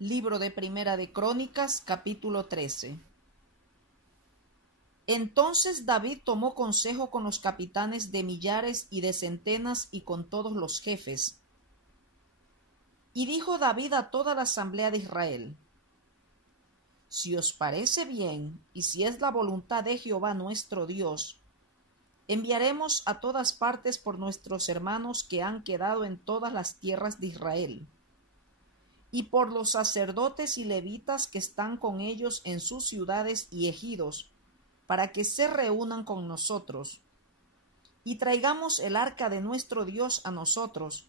Libro de Primera de Crónicas, capítulo 13. Entonces David tomó consejo con los capitanes de millares y de centenas y con todos los jefes. Y dijo David a toda la asamblea de Israel: Si os parece bien, y si es la voluntad de Jehová nuestro Dios, enviaremos a todas partes por nuestros hermanos que han quedado en todas las tierras de Israel, y por los sacerdotes y levitas que están con ellos en sus ciudades y ejidos, para que se reúnan con nosotros, y traigamos el arca de nuestro Dios a nosotros,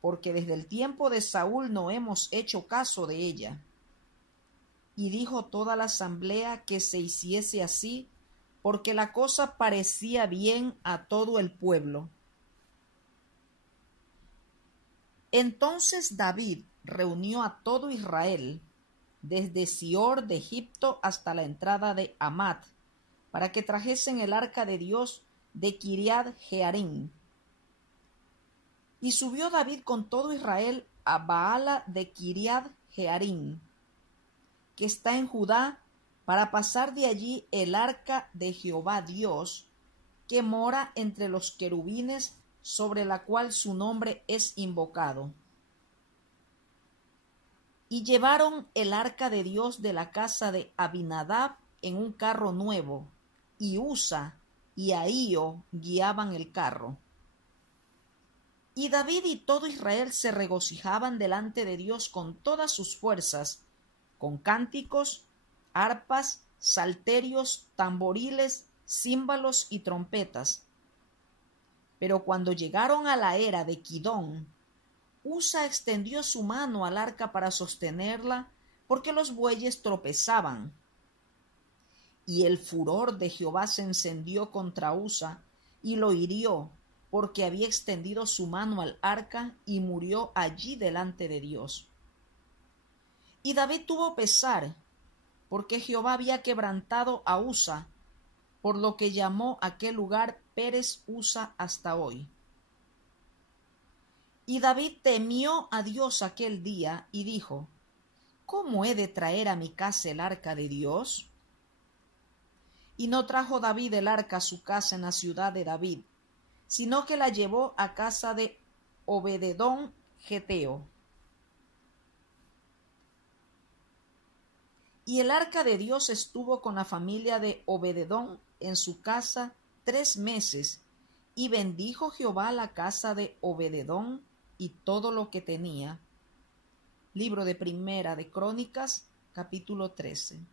porque desde el tiempo de Saúl no hemos hecho caso de ella. Y dijo toda la asamblea que se hiciese así, porque la cosa parecía bien a todo el pueblo. Entonces David reunió a todo Israel, desde Sior de Egipto hasta la entrada de Hamat, para que trajesen el arca de Dios de Kiriat Jearim. Y subió David con todo Israel a Baala de Kiriat Jearim, que está en Judá, para pasar de allí el arca de Jehová Dios, que mora entre los querubines, sobre la cual su nombre es invocado. Y llevaron el arca de Dios de la casa de Abinadab en un carro nuevo, y Usa y Ahío guiaban el carro. Y David y todo Israel se regocijaban delante de Dios con todas sus fuerzas, con cánticos, arpas, salterios, tamboriles, címbalos y trompetas. Pero cuando llegaron a la era de Kidón, Usa extendió su mano al arca para sostenerla, porque los bueyes tropezaban. Y el furor de Jehová se encendió contra Usa, y lo hirió, porque había extendido su mano al arca, y murió allí delante de Dios. Y David tuvo pesar, porque Jehová había quebrantado a Usa, por lo que llamó aquel lugar Pérez Usa hasta hoy. Y David temió a Dios aquel día, y dijo: ¿Cómo he de traer a mi casa el arca de Dios? Y no trajo David el arca a su casa en la ciudad de David, sino que la llevó a casa de Obededón geteo. Y el arca de Dios estuvo con la familia de Obededón en su casa 3 meses, y bendijo Jehová la casa de Obededón y todo lo que tenía. Libro de Primera de Crónicas, capítulo 13.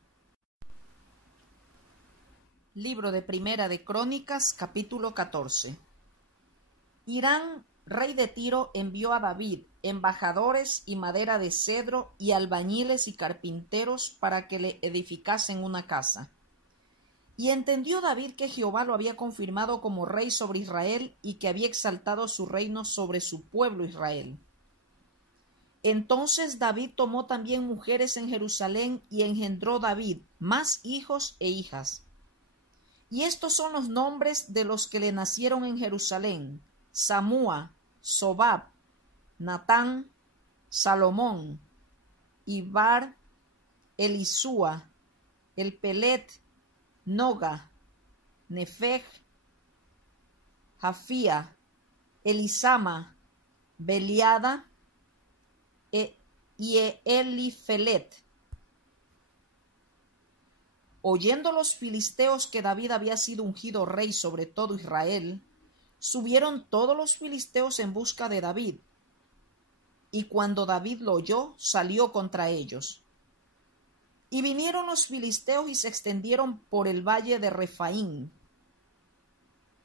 Libro de Primera de Crónicas, capítulo 14. Hirán, rey de Tiro, envió a David embajadores y madera de cedro y albañiles y carpinteros para que le edificasen una casa. Y entendió David que Jehová lo había confirmado como rey sobre Israel y que había exaltado su reino sobre su pueblo Israel. Entonces David tomó también mujeres en Jerusalén y engendró David más hijos e hijas. Y estos son los nombres de los que le nacieron en Jerusalén: Samúa, Sobab, Natán, Salomón, Ibar, Elisúa, Elpelet, Noga, Nefeg, Jafía, Elisama, Beliada y Elifelet. Oyendo los filisteos que David había sido ungido rey sobre todo Israel, subieron todos los filisteos en busca de David. Y cuando David lo oyó, salió contra ellos. Y vinieron los filisteos y se extendieron por el valle de Refaín.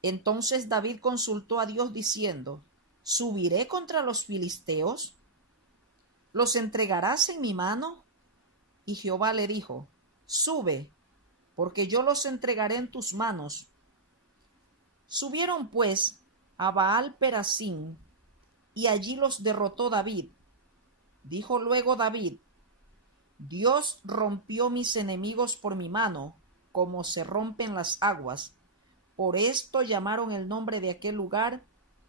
Entonces David consultó a Dios diciendo: ¿Subiré contra los filisteos? ¿Los entregarás en mi mano? Y Jehová le dijo: Sube, porque yo los entregaré en tus manos. Subieron pues a Baal Perasim, y allí los derrotó David. Dijo luego David: Dios rompió mis enemigos por mi mano, como se rompen las aguas. Por esto llamaron el nombre de aquel lugar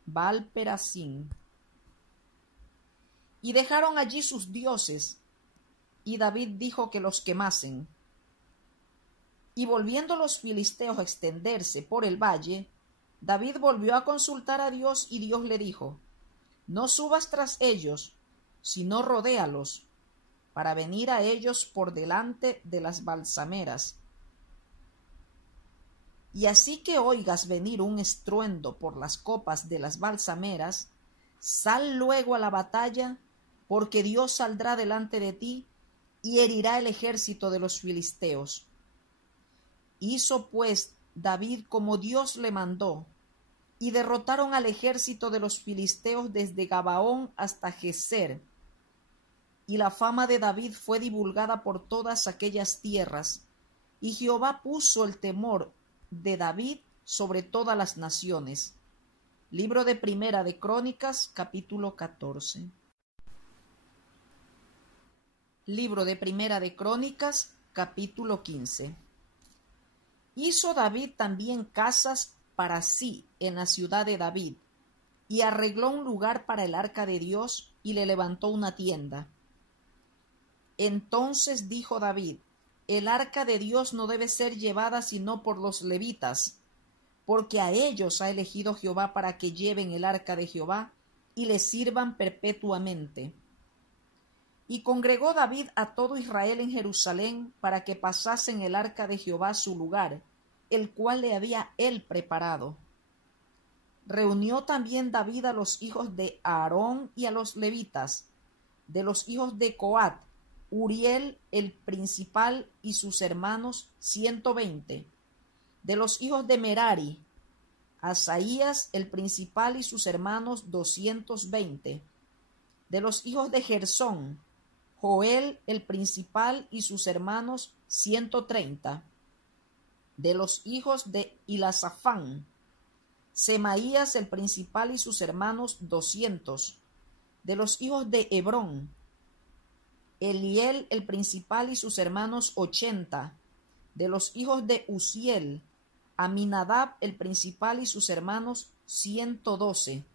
Baal Perasim. Y dejaron allí sus dioses, y David dijo que los quemasen. Y volviendo los filisteos a extenderse por el valle, David volvió a consultar a Dios y Dios le dijo: no subas tras ellos, sino rodéalos, para venir a ellos por delante de las balsameras. Y así que oigas venir un estruendo por las copas de las balsameras, sal luego a la batalla, porque Dios saldrá delante de ti y herirá el ejército de los filisteos. Hizo pues David como Dios le mandó, y derrotaron al ejército de los filisteos desde Gabaón hasta Geser. Y la fama de David fue divulgada por todas aquellas tierras, y Jehová puso el temor de David sobre todas las naciones. Libro de Primera de Crónicas, capítulo 14. Libro de Primera de Crónicas, capítulo 15. Hizo David también casas para sí en la ciudad de David, y arregló un lugar para el arca de Dios, y le levantó una tienda. Entonces dijo David: el arca de Dios no debe ser llevada sino por los levitas, porque a ellos ha elegido Jehová para que lleven el arca de Jehová y le sirvan perpetuamente. Y congregó David a todo Israel en Jerusalén para que pasasen el arca de Jehová a su lugar, el cual le había él preparado. Reunió también David a los hijos de Aarón y a los levitas, de los hijos de Coat, Uriel el principal y sus hermanos 120, de los hijos de Merari, Asaías el principal y sus hermanos 220, de los hijos de Gersón, Joel el principal y sus hermanos 130, de los hijos de Ilasafán, Semaías el principal y sus hermanos 200, de los hijos de Hebrón, Eliel el principal y sus hermanos 80, de los hijos de Uziel, Aminadab el principal y sus hermanos 112.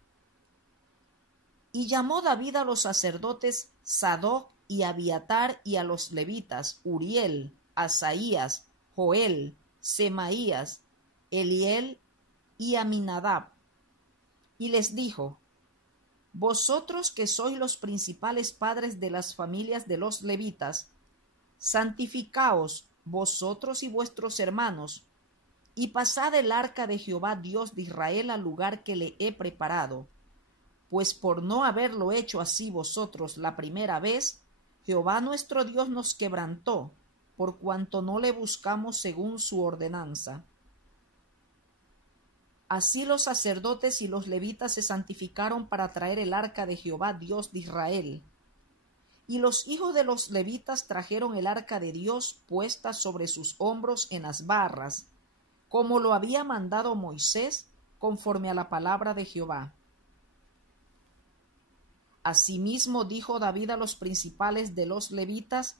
Y llamó David a los sacerdotes Sadoc y Abiatar, y a los levitas Uriel, Asaías, Joel, Semaías, Eliel y Aminadab, y les dijo: vosotros que sois los principales padres de las familias de los levitas, santificaos vosotros y vuestros hermanos, y pasad el arca de Jehová Dios de Israel al lugar que le he preparado, pues por no haberlo hecho así vosotros la primera vez, Jehová nuestro Dios nos quebrantó, por cuanto no le buscamos según su ordenanza. Así los sacerdotes y los levitas se santificaron para traer el arca de Jehová Dios de Israel. Y los hijos de los levitas trajeron el arca de Dios puesta sobre sus hombros en las barras, como lo había mandado Moisés, conforme a la palabra de Jehová. Asimismo dijo David a los principales de los levitas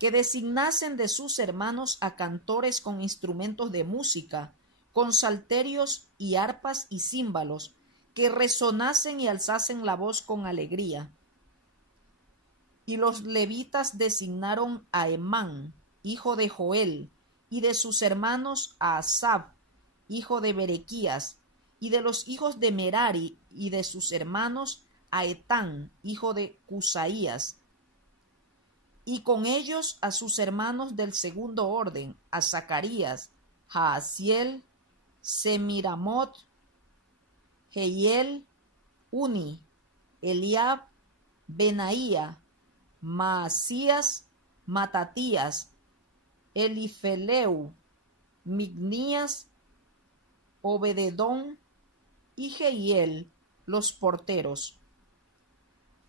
que designasen de sus hermanos a cantores con instrumentos de música, con salterios y arpas y címbalos, que resonasen y alzasen la voz con alegría. Y los levitas designaron a Emán, hijo de Joel, y de sus hermanos a Asaf, hijo de Berequías, y de los hijos de Merari y de sus hermanos a Etán, hijo de Cusaías, y con ellos a sus hermanos del segundo orden, a Zacarías, Jaasiel, Semiramot, Jehiel, Uni, Eliab, Benaía, Maasías, Matatías, Elifeleu, Mignías, Obededón y Jehiel, los porteros.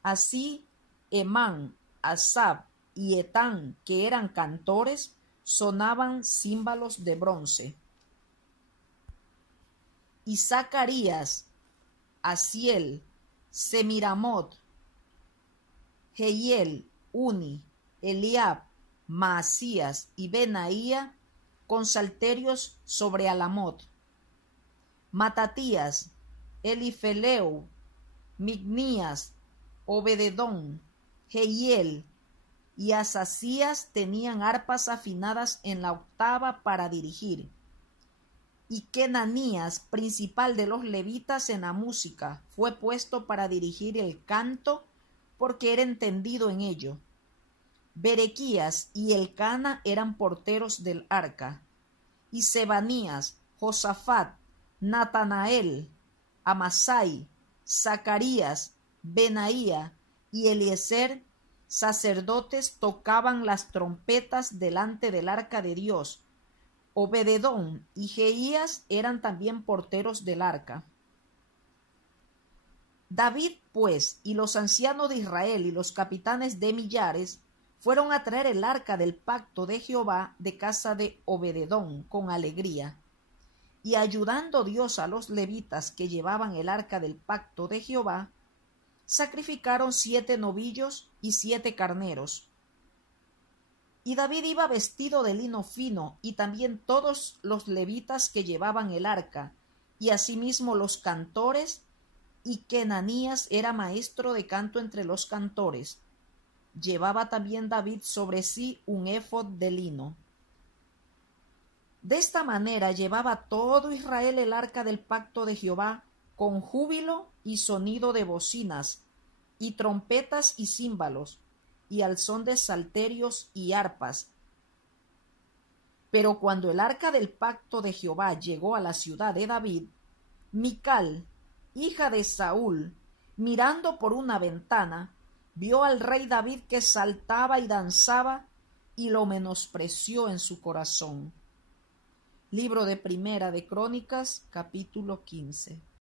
Así Emán, Asaf y Etán, que eran cantores, sonaban címbalos de bronce. Y Zacarías, Asiel, Semiramot, Jehiel, Uni, Eliab, Maasías y Benaía, con salterios sobre Alamot. Matatías, Elifeleu, Mignías, Obededón, Jehiel, y Asasías tenían arpas afinadas en la octava para dirigir. Y Kenanías, principal de los levitas en la música, fue puesto para dirigir el canto, porque era entendido en ello. Berequías y Elcana eran porteros del arca, y Sebanías, Josafat, Natanael, Amasai, Zacarías, Benaía y Eliezer, sacerdotes, tocaban las trompetas delante del arca de Dios. Obededón y Jeías eran también porteros del arca. David, pues, y los ancianos de Israel y los capitanes de millares fueron a traer el arca del pacto de Jehová de casa de Obededón con alegría. Y ayudando Dios a los levitas que llevaban el arca del pacto de Jehová, sacrificaron 7 novillos y 7 carneros. Y David iba vestido de lino fino, y también todos los levitas que llevaban el arca, y asimismo los cantores, y Kenanías era maestro de canto entre los cantores. Llevaba también David sobre sí un éfod de lino. De esta manera llevaba todo Israel el arca del pacto de Jehová, con júbilo y sonido de bocinas, y trompetas y címbalos, y al son de salterios y arpas. Pero cuando el arca del pacto de Jehová llegó a la ciudad de David, Mical, hija de Saúl, mirando por una ventana, vio al rey David que saltaba y danzaba, y lo menospreció en su corazón. Libro de Primera de Crónicas, capítulo 15.